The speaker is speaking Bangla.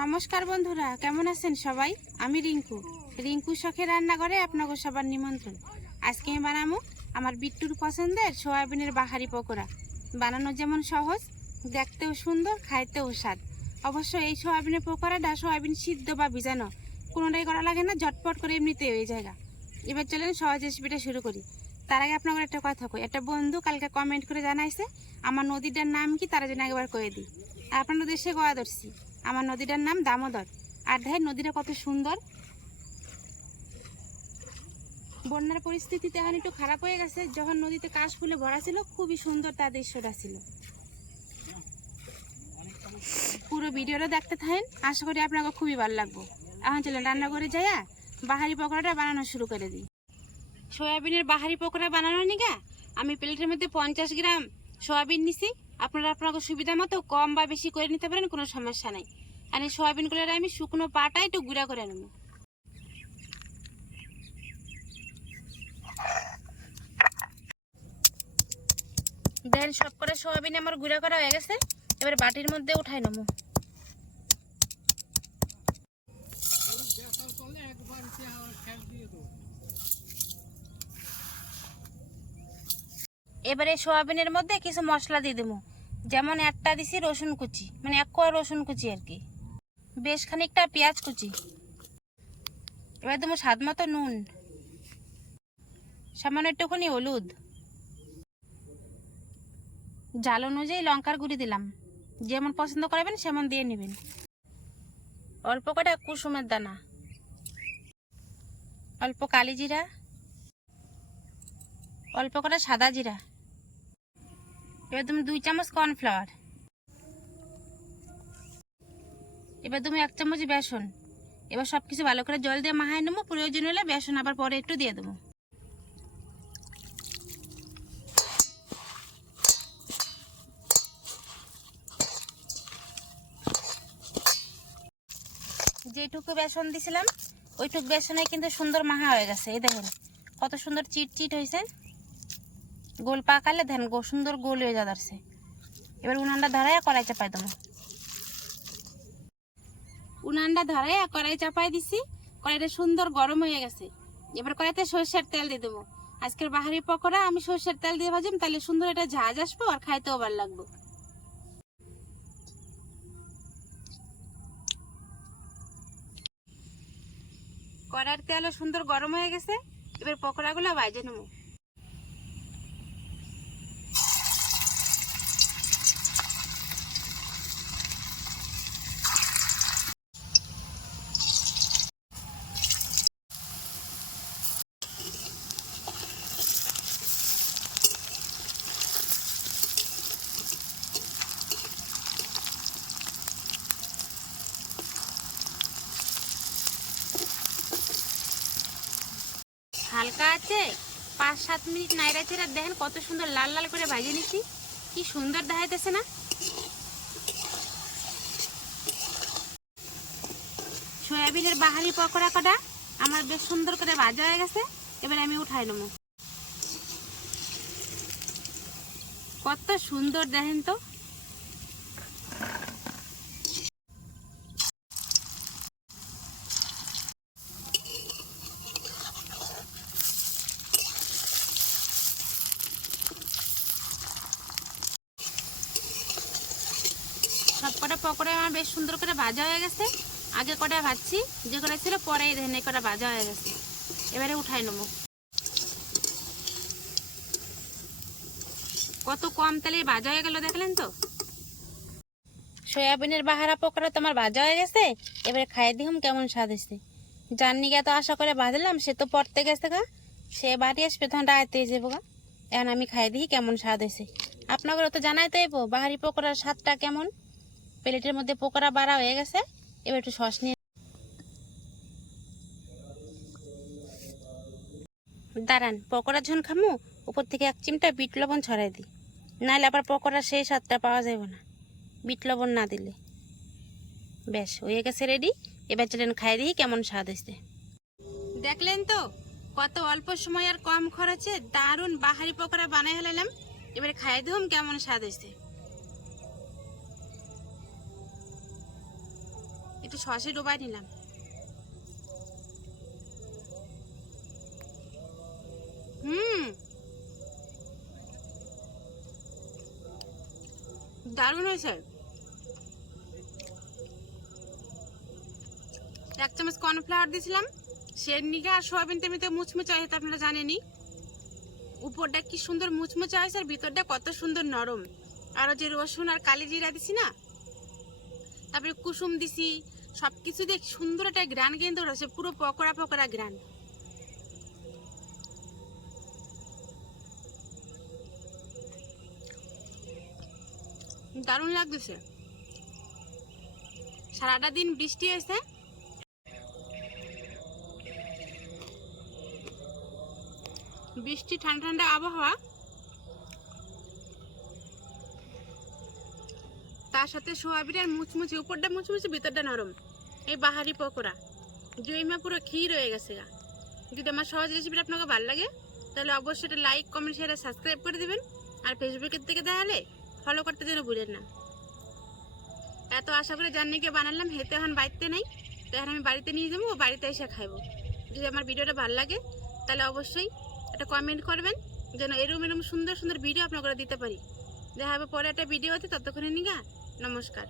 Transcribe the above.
নমস্কার বন্ধুরা, কেমন আছেন সবাই? আমি রিঙ্কু। রিঙ্কু শখের রান্নাঘরে আপনাকে সবার নিমন্ত্রণ। আজকে আমি বানাবো আমার বিট্টুর পছন্দের সোয়াবিনের বাহারি পকোড়া। বানানো যেমন সহজ, দেখতেও সুন্দর, খাইতেও স্বাদ। অবশ্য এই সোয়াবিনের পকোড়াটা সোয়াবিন সিদ্ধ বা ভিজানো, কোনোটাই করা লাগে না, ঝটপট করে এমনিতে হয়ে জায়গা এবার চলেন সহজ রেসিপিটা শুরু করি। তার আগে আপনাদের একটা কথা কই, একটা বন্ধু কালকে কমেন্ট করে জানাইছে, আমার নদীটার নাম কি তারা যেন একবার কয়ে দিই। আপনার দেশে গোয়া ধরছি। আমার নদীটার নাম দামোদর। আর দেখ, নদীটা কত সুন্দর। বন্যার পরিস্থিতিতে এখন একটু খারাপ হয়ে গেছে। যখন নদীতে কাশ ফুলে ভরা ছিল, খুবই সুন্দর তার দৃশ্যটা ছিল। পুরো ভিডিওটা দেখতে থাকেন। আশা করি আপনাকে খুবই ভালো লাগবো। এখন চলেন রান্না করে যাইয়া বাহারি পকোড়াটা বানানো শুরু করে দিই। সয়াবিনের বাহারি পকোড়া বানানোর নিগা আমি প্লেটের মধ্যে পঞ্চাশ গ্রাম সয়াবিন নিছি। আপনারা আপনাকে সুবিধা মতো কম বা বেশি করে নিতে পারেন, কোনো সমস্যা নাই। আর এই সয়াবিনগুলো আমি শুকনো পাটা একটু গুঁড়া করে নেব। দেন সব করে সয়াবিন আমার গুঁড়া করা হয়ে গেছে, এবার বাটির মধ্যে উঠাই নেব। এবারে সোয়াবিনের মধ্যে কিছু মশলা দিয়ে দেবো। যেমন একটা দিছি রসুন কুচি মানে এক কোয়া রসুন কুচি আর কি। বেশ খানিকটা পেঁয়াজ কুচি। এবার দেবো স্বাদ মতো নুন। সামান্য একটুখানি হলুদ। জাল অনুযায়ী লঙ্কার গুঁড়ি দিলাম। যেমন পছন্দ করবেন, সেমন দিয়ে নেবেন। অল্প কটা কুসুমের দানা। অল্প কালি জিরা। অল্প কটা সাদা জিরা। এবার তুমি দুই চামচ কর্নফ্লাওয়ার। এবার তুমি এক চামচ বেসন। এবার সব কিছু ভালো করে জল দিয়ে মাহায় নেব, প্রয়োজন হলে বেসন আবার পরে একটু দিয়ে দেবো। যেটুকু বেসন দিছিলাম, ওইটুকু বেসনে কিন্তু সুন্দর মাহা হয়ে গেছে, এই দেখেন, কত সুন্দর চিট চিট হয়েছে। গোল পাকালে ধ্যান গো সুন্দর গোল হয়ে যাচ্ছে এবার উনানটা ধরাইয়া কড়াই চাপাই দেবো। উনানটা ধরাইয়া কড়াই চাপাই দিছি। কড়াইটা সুন্দর গরম হয়ে গেছে। এবার কড়াইতে সর্ষের তেল দিয়ে দেবো। আজকের বাহারি পকোড়া, আমি সর্ষের তেল দিয়ে ভাজিম, তাহলে সুন্দর এটা ঝাঁজ আসব, আর খাইতেও ভালো লাগবে। কড়ার তেলও সুন্দর গরম হয়ে গেছে। এবার পকোড়াগুলো বাইজে নেব। হালকা আছে? পাঁচ, সাত মিনিট নাইরা চেরা দেখেন কত সুন্দর লাল লাল করে ভাজে নিচ্ছি কি সুন্দর দেখাইতেছে না? সয়াবিনের বাহারি পকোড়া কটা? আমার বেশ সুন্দর করে ভাজা হয়ে গেছে। এবার আমি উঠাই নেব। কত সুন্দর দেখেন তো। কটা পকোড়া আমার বেশ সুন্দর করে ভাজা হয়ে গেছে। আগে কটা ভাজছি, যে কটা ছিল পরে দেখেন এই কটা ভাজা হয়ে গেছে। এবারে উঠাই নেব। কত কম তেলে ভাজা হয়ে গেল দেখলেন তো? সয়াবিনের বাহারা পকোড়া তোমার ভাজা হয়ে গেছে, এবারে খাই দিহুম কেমন স্বাদ হয়েছে। জাননি গে তো আশা করে ভাজলাম, সে তো পড়তে গেছে গা। সে বাড়ি আসবে তখন রাতে যাব গা। এখন আমি খাই দিই কেমন স্বাদ হয়েছে। আপনাকে তো জানাই তো এবো, বাহারি পকোড়ার স্বাদটা কেমন? প্লেটের মধ্যে পকোড়া বাড়া হয়ে গেছে। এবার একটু সস নিয়ে দাঁড়ান, পকোড়া ঝোল খামু? উপর থেকে এক চিমটা বিট লবণ ছড়াই দিই। নাহলে আবার পকোড়া সেই স্বাদটা পাওয়া যাবে না। বিট লবণ না দিলে। বেশ হয়ে গেছে রেডি এবার চলেন খাই দিই কেমন স্বাদ হয়েছে। দেখলেন তো, কত অল্প সময় আর কম খরচে দারুণ বাহারি পকোড়া বানাই হলাম এবারে খাই দিলাম কেমন স্বাদ হয়েছে। একটু সসে ডোবাই নিলাম। হুম। দারুণ হয়েছে। এক চামচ কর্নফ্লাওয়ার দিয়েছিলাম সে নিগে আর সোয়াবিন তেমনিতে মুচমুচে হয়েছে, আপনারা জানেনই। উপরটা কি সুন্দর মুচমুচে হয়েছে আর ভিতরটা কত সুন্দর নরম। আরও যে রসুন আর কালি জিরা দিছি না, তারপরে কুসুম দিছি সব কিছু সুন্দর একটা গ্রান কিন্তু রয়েছে পুরো পকোড়া পকোড়া গ্রান দারুণ লাগতেছে। সারাটা দিন বৃষ্টি হয়েছে। বৃষ্টি ঠান্ডা ঠান্ডা আবহাওয়া। তার সাথে সোয়াবিনের মুচমুচি, উপরটা মুচমুচি, ভিতরটা নরম। এই বাহারি পকোড়া। জৈমা পুরো ক্ষীর হয়ে গেছে গা। যদি আমার সহজ রেসিপিটা আপনাকে ভালো লাগে, তাহলে অবশ্যই এটা লাইক কমেন্ট শেয়ার সাবস্ক্রাইব করে দেবেন। আর ফেসবুকের থেকে দেখালে ফলো করতে যেন ভুলেন না। এত আশা করে জার্নিকে বানালাম, হেতে এখন বাড়িতে নেই। তো এখন আমি বাড়িতে নিয়ে যাব, ও বাড়িতে এসে খাইবো। যদি আমার ভিডিওটা ভালো লাগে, তাহলে অবশ্যই একটা কমেন্ট করবেন, যেন এরকম এরকম সুন্দর সুন্দর ভিডিও আপনাকে দিতে পারি। দেখা হবে পরে একটা ভিডিও হতে ততক্ষণে নিগা। নমস্কার।